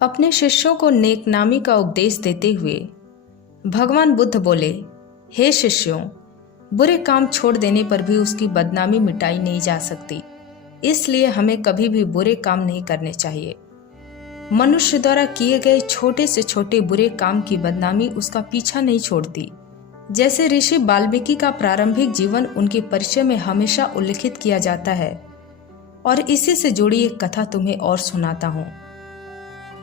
अपने शिष्यों को नेकनामी का उपदेश देते हुए भगवान बुद्ध बोले, हे शिष्यों, बुरे काम छोड़ देने पर भी उसकी बदनामी मिटाई नहीं जा सकती। इसलिए हमें कभी भी बुरे काम नहीं करने चाहिए। मनुष्य द्वारा किए गए छोटे से छोटे बुरे काम की बदनामी उसका पीछा नहीं छोड़ती। जैसे ऋषि वाल्मीकि का प्रारंभिक जीवन उनके परिचय में हमेशा उल्लिखित किया जाता है। और इसी से जुड़ी एक कथा तुम्हें और सुनाता हूँ।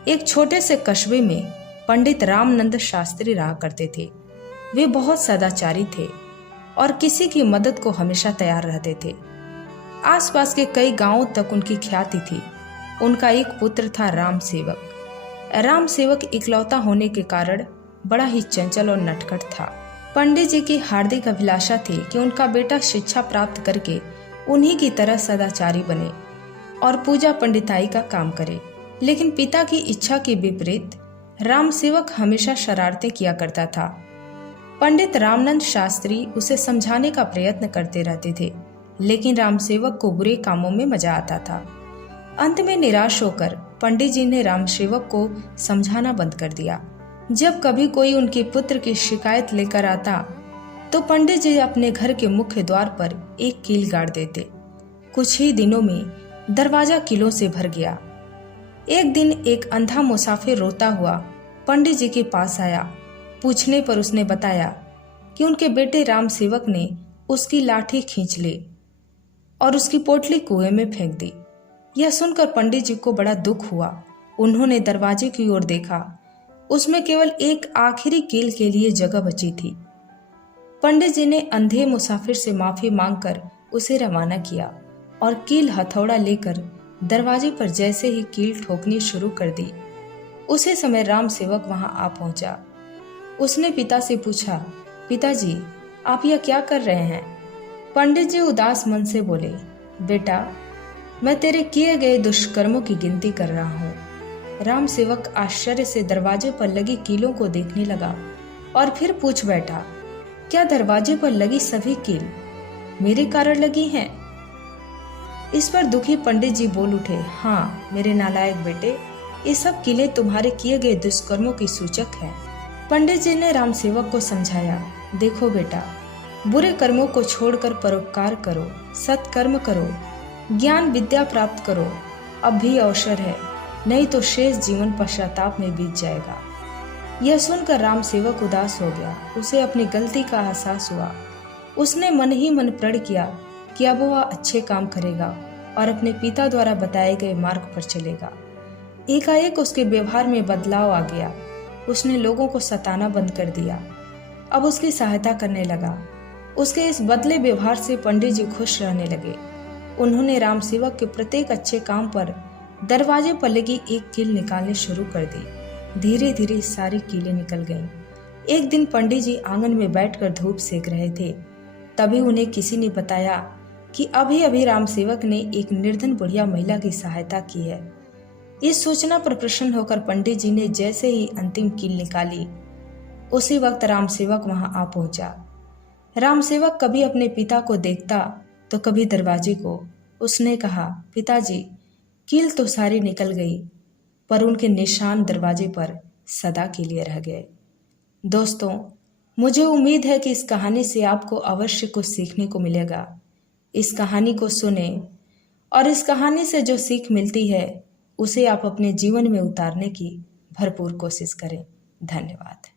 एक छोटे से कस्बे में पंडित रामनंद शास्त्री रहा करते थे। वे बहुत सदाचारी थे और किसी की मदद को हमेशा तैयार रहते थे। आसपास के कई गांवों तक उनकी ख्याति थी। उनका एक पुत्र था राम सेवक। राम सेवक इकलौता होने के कारण बड़ा ही चंचल और नटखट था। पंडित जी की हार्दिक अभिलाषा थी कि उनका बेटा शिक्षा प्राप्त करके उन्हीं की तरह सदाचारी बने और पूजा पंडिताई का काम करे। लेकिन पिता की इच्छा के विपरीत राम सेवक हमेशा शरारतें किया करता था। पंडित रामनंद शास्त्री उसे समझाने का प्रयत्न करते रहते थे, लेकिन राम सेवक को बुरे कामों में मजा आता था। अंत में निराश होकर पंडित जी ने राम सेवक को समझाना बंद कर दिया। जब कभी कोई उनके पुत्र की शिकायत लेकर आता तो पंडित जी अपने घर के मुख्य द्वार पर एक कील गाड़ देते। कुछ ही दिनों में दरवाजा कीलों से भर गया। एक दिन एक अंधा मुसाफिर रोता हुआ पंडित जी के पास आया। पूछने पर उसने बताया कि उनके बेटे राम सेवक ने उसकी लाठी खींच ली और उसकी पोटली कुएं में फेंक दी। यह सुनकर पंडित जी को बड़ा दुख हुआ। उन्होंने दरवाजे की ओर देखा। उसमें केवल एक आखिरी कील के लिए जगह बची थी। पंडित जी ने अंधे मुसाफिर से माफी मांगकर उसे रवाना किया और कील हथौड़ा लेकर दरवाजे पर जैसे ही कील ठोकनी शुरू कर दी, उसी समय राम सेवक वहां आ पहुंचा। उसने पिता से पूछा, पिताजी, आप यह क्या कर रहे हैं? पंडित जी उदास मन से बोले, बेटा, मैं तेरे किए गए दुष्कर्मों की गिनती कर रहा हूँ। राम सेवक आश्चर्य से दरवाजे पर लगी कीलों को देखने लगा और फिर पूछ बैठा, क्या दरवाजे पर लगी सभी कील मेरे कारण लगी हैं? इस पर दुखी पंडित जी बोल उठे, हाँ मेरे नालायक बेटे, ये सब कीलें तुम्हारे किए गए दुष्कर्मों की सूचक है। पंडित जी ने राम सेवक को समझाया, देखो बेटा, बुरे कर्मों को छोड़कर परोपकार करो, सत्कर्म करो, ज्ञान विद्या प्राप्त करो। अब भी अवसर है, नहीं तो शेष जीवन पश्चाताप में बीत जाएगा। यह सुनकर राम सेवक उदास हो गया। उसे अपनी गलती का एहसास हुआ। उसने मन ही मन प्रण किया कि अब वह अच्छे काम करेगा और अपने पिता द्वारा बताए गए मार्ग पर चलेगा। एकाएक उसके व्यवहार में बदलाव आ गया। उसने लोगों को सताना बंद कर दिया, अब उसकी सहायता करने लगा। उसके इस बदले व्यवहार से पंडित जी खुश रहने लगे। उन्होंने राम सेवक के प्रत्येक अच्छे काम पर दरवाजे पर लगी एक कील निकालनी शुरू कर दी। धीरे धीरे सारी कीलें निकल गईं। एक दिन पंडित जी आंगन में बैठकर धूप सेक रहे थे। तभी उन्हें किसी ने बताया कि अभी अभी राम सेवक ने एक निर्धन बुढ़िया महिला की सहायता की है। इस सूचना पर प्रसन्न होकर पंडित जी ने जैसे ही अंतिम कील निकाली, उसी वक्त राम सेवक वहां आ पहुंचा। राम सेवक कभी अपने पिता को देखता तो कभी दरवाजे को। उसने कहा, पिताजी, कील तो सारी निकल गई, पर उनके निशान दरवाजे पर सदा के लिए रह गए। दोस्तों, मुझे उम्मीद है कि इस कहानी से आपको अवश्य कुछ सीखने को मिलेगा। इस कहानी को सुने और इस कहानी से जो सीख मिलती है उसे आप अपने जीवन में उतारने की भरपूर कोशिश करें। धन्यवाद।